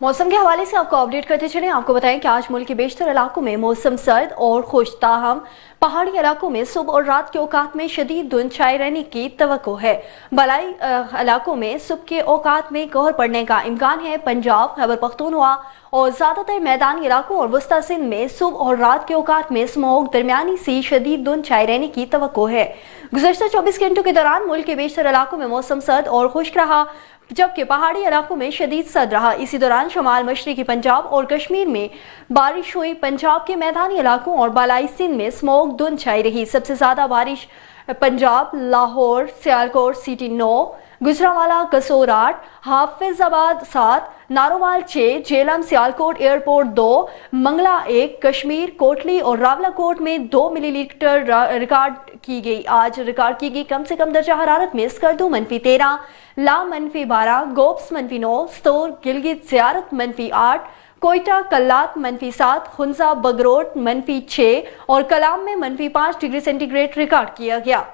मौसम के हवाले से आपको अपडेट करते चलें। आपको बताएं कि आज मुल्क के बेशतर इलाकों में मौसम सर्द और खुश, ताहम पहाड़ी इलाकों में सुबह और रात के औकात में शदीद धुंध छाए रहने की तवक्को है। बलाई इलाकों में सुबह के औकात में कोहर पड़ने का इम्कान है। पंजाब, खैबर पख्तूनख्वा और ज़्यादातर मैदानी इलाकों और वस्ता सिंध में सुबह और रात के औकात में स्मोक, दरमियानी सी शदीद धुंध छाए रहने की तवक्को है। गुज़श्ता 24 घंटों के दौरान मुल्क के बेशतर इलाकों में मौसम सर्द और खुश्क रहा, जबकि पहाड़ी इलाकों में शदीद सर्द रहा। इसी दौरान शमाल मशरकी पंजाब और कश्मीर में बारिश हुई। पंजाब के मैदानी इलाकों और बालाई सिंध में स्मोक धुंध छाई रही। सबसे ज़्यादा बारिश पंजाब, लाहौर, सियालकोट सिटी 9, गुजरांवाला कसोर 8, हाफिजाबाद 7, नारोवाल 6, झेलम सियालकोट एयरपोर्ट 2, मंगला 1, कश्मीर कोटली और रावलाकोट में 2 मिलीलीटर रिकॉर्ड की गई। आज रिकॉर्ड की गई कम से कम दर्जा हरारत में स्कर्दू -13, ला -12, गोप्स -9, स्तोर गिलगित ज़ियारत -8, कोयटा कल्लात -7, खुंजा बगरोट -6 और कलाम में -5 डिग्री सेंटीग्रेड रिकॉर्ड किया गया।